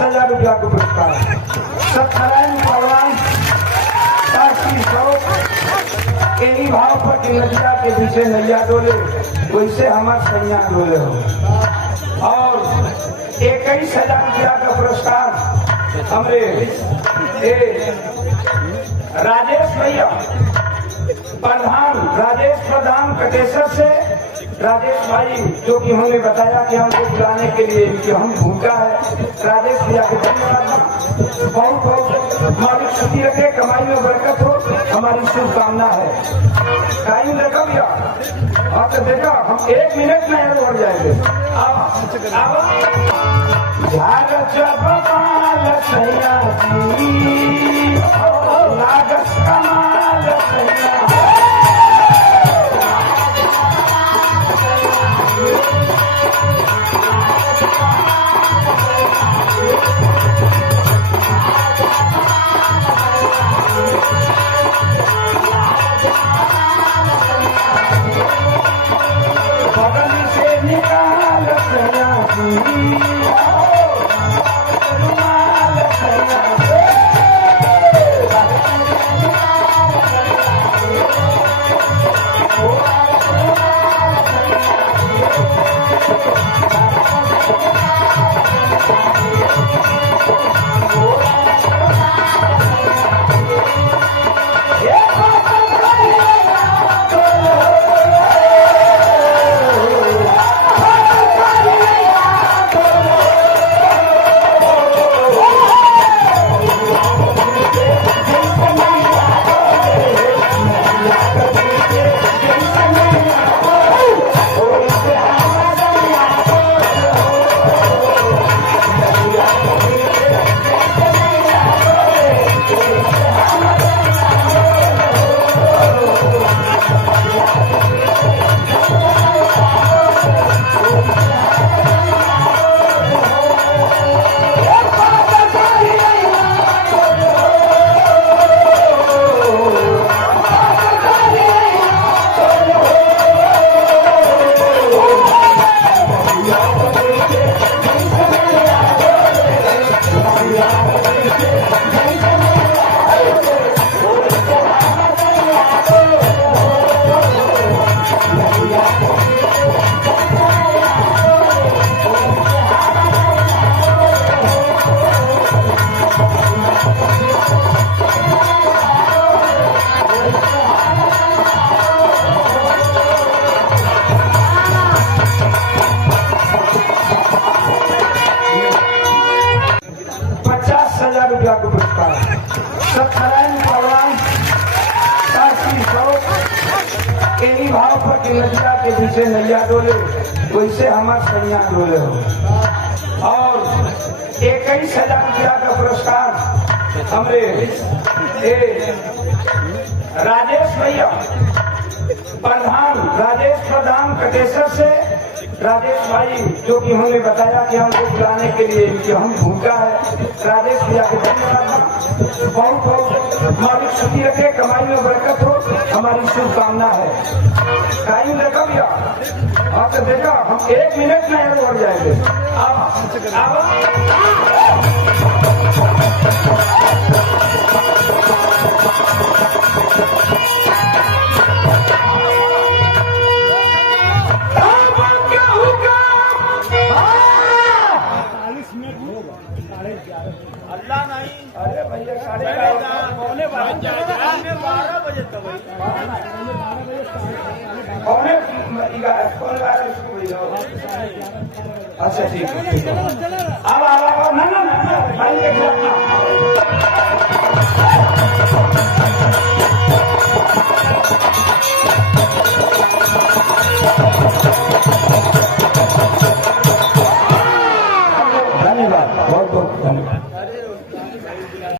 50,000 रुपया को पुरस्कार। सत्यनारायण पहलवान यही भाव पर कि नदिया के पीछे नैया डोले वैसे हमारे सैया डोले हो। और 21,000 रुपया का पुरस्कार हमारे राजेश भैया राजेश प्रधान कटेसर से राजेश भाई, जो कि हमने बताया कि हमको बुलाने के लिए कि हम भूखा है। राजेश भैया को धन्यवाद। बहुत बहुत मालिक सुखी रखे, कमाई में बरकत हो, हमारी शुभकामना है। टाइम देखो भैया, और तो देखो हम 1 मिनट में बढ़ जाएंगे। लागस कमाल सैया बगल से निकाल सैया रुमाल सैया रुपया को पुरस्कार। सत्यनारायण पहलवान यही भाव पर कि नदिया के पीछे नैया डोले वैसे हमारे सैया डोले हो। और 21,000 रुपया का पुरस्कार हमारे राजेश भैया राजेश प्रधान कटेसर से राजेश भाई, जो कि हमने बताया कि हमको बुलाने के लिए कि हम भूखा है। राजेश भैया को धन्यवाद। बहुत बहुत मालिक सुखी रखे, कमाई में बरकत हो, हमारी शुभकामना है। टाइम देखो भैया, और तो देखो हम 1 मिनट में बढ़ जाएंगे। अल्लाह नहीं, अरे भैया 12 बजे तक अच्छा ठीक है। अब ना